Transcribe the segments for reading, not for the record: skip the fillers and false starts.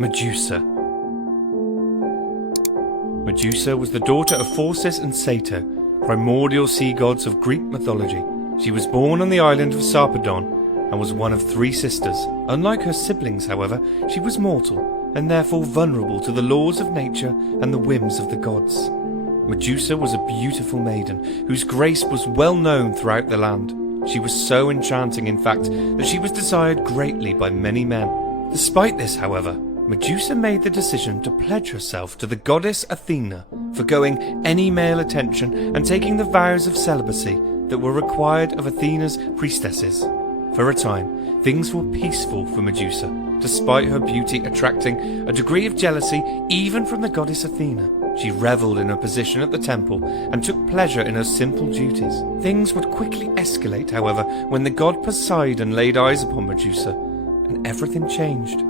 Medusa. Medusa was the daughter of Phorcys and Satyr, primordial sea gods of Greek mythology. She was born on the island of Sarpedon and was one of 3 sisters. Unlike her siblings, however, she was mortal and therefore vulnerable to the laws of nature and the whims of the gods. Medusa was a beautiful maiden whose grace was well known throughout the land. She was so enchanting, in fact, that she was desired greatly by many men. Despite this, however, Medusa made the decision to pledge herself to the goddess Athena, forgoing any male attention and taking the vows of celibacy that were required of Athena's priestesses. For a time, things were peaceful for Medusa, despite her beauty attracting a degree of jealousy even from the goddess Athena. She revelled in her position at the temple and took pleasure in her simple duties. Things would quickly escalate, however, when the god Poseidon laid eyes upon Medusa, and everything changed.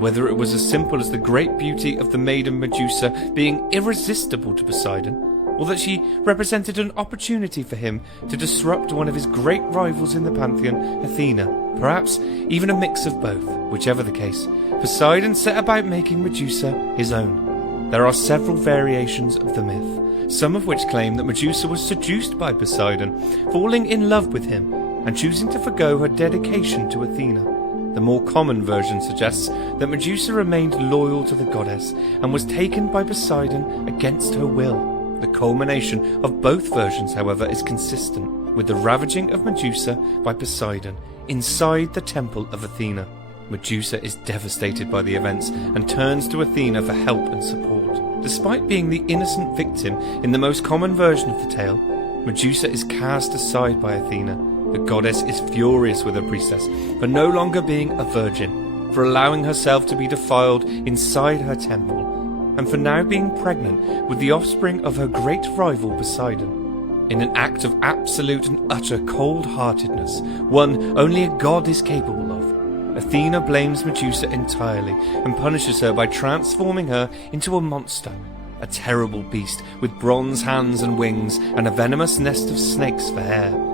Whether it was as simple as the great beauty of the maiden Medusa being irresistible to Poseidon, or that she represented an opportunity for him to disrupt one of his great rivals in the pantheon, Athena, perhaps even a mix of both. Whichever the case, Poseidon set about making Medusa his own. There are several variations of the myth, some of which claim that Medusa was seduced by Poseidon, falling in love with him, and choosing to forgo her dedication to Athena. The more common version suggests that Medusa remained loyal to the goddess and was taken by Poseidon against her will. The culmination of both versions, however, is consistent with the ravaging of Medusa by Poseidon inside the temple of Athena. Medusa is devastated by the events and turns to Athena for help and support. Despite being the innocent victim in the most common version of the tale, Medusa is cast aside by Athena. The goddess is furious with her priestess for no longer being a virgin, for allowing herself to be defiled inside her temple, and for now being pregnant with the offspring of her great rival Poseidon. In an act of absolute and utter cold-heartedness, one only a god is capable of, Athena blames Medusa entirely and punishes her by transforming her into a monster, a terrible beast with bronze hands and wings and a venomous nest of snakes for hair.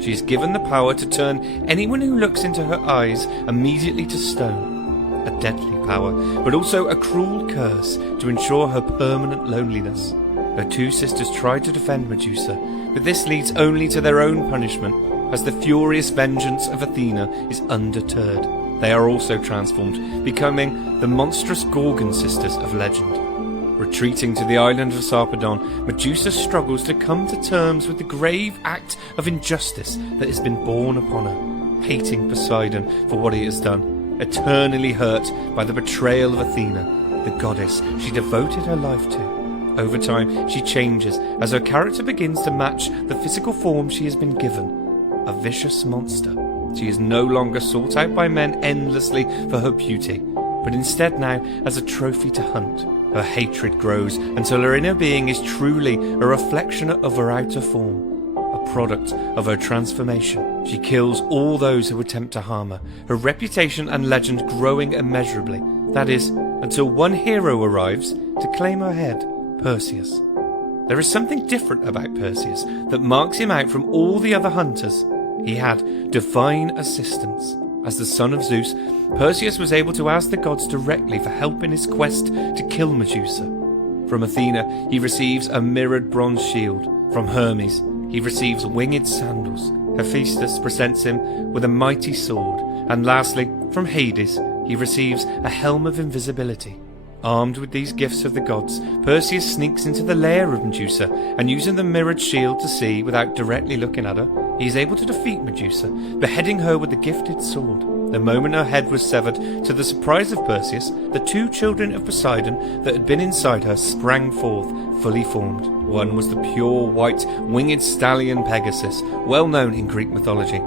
She is given the power to turn anyone who looks into her eyes immediately to stone. A deadly power, but also a cruel curse to ensure her permanent loneliness. Her 2 sisters try to defend Medusa, but this leads only to their own punishment, as the furious vengeance of Athena is undeterred. They are also transformed, becoming the monstrous Gorgon sisters of legend. Retreating to the island of Sarpedon, Medusa struggles to come to terms with the grave act of injustice that has been borne upon her, hating Poseidon for what he has done, eternally hurt by the betrayal of Athena, the goddess she devoted her life to. Over time, she changes as her character begins to match the physical form she has been given, a vicious monster. She is no longer sought out by men endlessly for her beauty, but instead now as a trophy to hunt. Her hatred grows until her inner being is truly a reflection of her outer form, a product of her transformation. She kills all those who attempt to harm her reputation and legend growing immeasurably. That is, until one hero arrives to claim her head, Perseus. There is something different about Perseus that marks him out from all the other hunters. He had divine assistance. As the son of Zeus, Perseus was able to ask the gods directly for help in his quest to kill Medusa. From Athena, he receives a mirrored bronze shield. From Hermes, he receives winged sandals. Hephaestus presents him with a mighty sword. And lastly, from Hades, he receives a helm of invisibility. Armed with these gifts of the gods, Perseus sneaks into the lair of Medusa, and using the mirrored shield to see without directly looking at her, he is able to defeat Medusa, beheading her with the gifted sword. The moment her head was severed, to the surprise of Perseus, the 2 children of Poseidon that had been inside her sprang forth, fully formed. One was the pure white winged stallion Pegasus, well known in Greek mythology,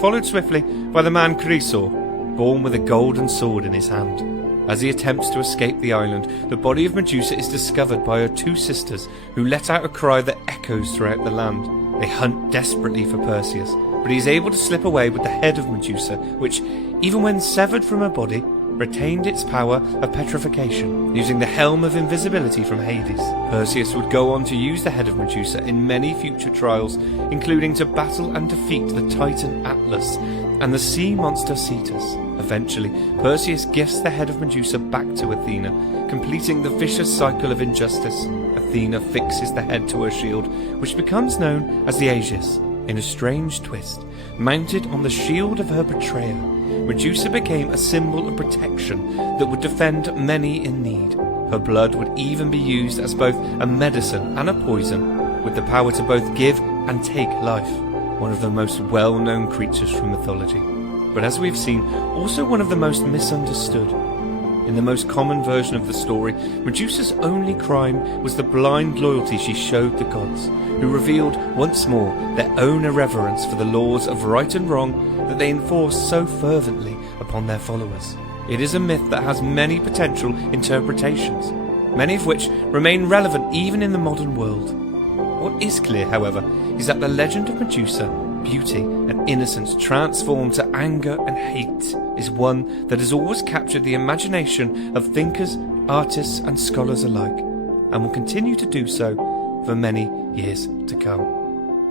followed swiftly by the man Chrysaor, born with a golden sword in his hand. As he attempts to escape the island, the body of Medusa is discovered by her 2 sisters, who let out a cry that echoes throughout the land. They hunt desperately for Perseus, but he is able to slip away with the head of Medusa, which, even when severed from her body, retained its power of petrification, using the helm of invisibility from Hades. Perseus would go on to use the head of Medusa in many future trials, including to battle and defeat the Titan Atlas and the sea monster Cetus. Eventually, Perseus gifts the head of Medusa back to Athena, completing the vicious cycle of injustice. Athena fixes the head to her shield, which becomes known as the Aegis. In a strange twist, mounted on the shield of her betrayer, Medusa became a symbol of protection that would defend many in need. Her blood would even be used as both a medicine and a poison, with the power to both give and take life. One of the most well-known creatures from mythology, but as we've seen, also one of the most misunderstood. In the most common version of the story, Medusa's only crime was the blind loyalty she showed the gods, who revealed once more their own irreverence for the laws of right and wrong that they enforce so fervently upon their followers. It is a myth that has many potential interpretations, many of which remain relevant even in the modern world. What is clear, however, is that the legend of Medusa, beauty and innocence transformed to anger and hate, is one that has always captured the imagination of thinkers, artists and scholars alike, and will continue to do so for many years to come.